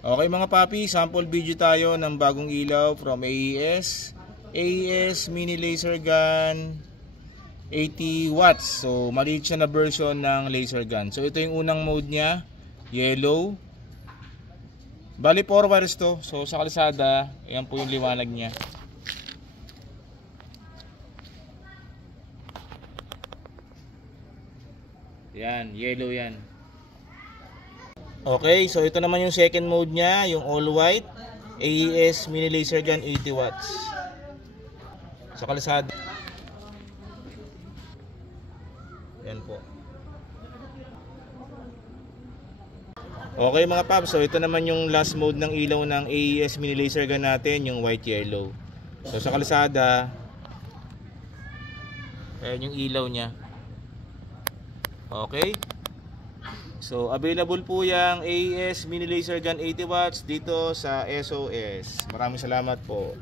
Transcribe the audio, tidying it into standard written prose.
Okay mga papi, sample video tayo ng bagong ilaw from AES. AES Mini Laser Gun 80 watts. So maliit siya na version ng laser gun. So ito yung unang mode niya, yellow. Bali 4 wires to. So sa kalsada, ayan po yung liwanag niya. Yan, yellow yan. Okay, so ito naman yung second mode niya, yung all white AES Mini Laser Gun 80 watts. Sa kalsada. Yan po. Okay mga paps, so ito naman yung last mode ng ilaw ng AES Mini Laser Gun natin, yung white yellow. So sa kalsada, ayan yung ilaw niya. Okay. So available po yung AES Mini Laser Gun 80 watts dito sa SOS. Maraming salamat po.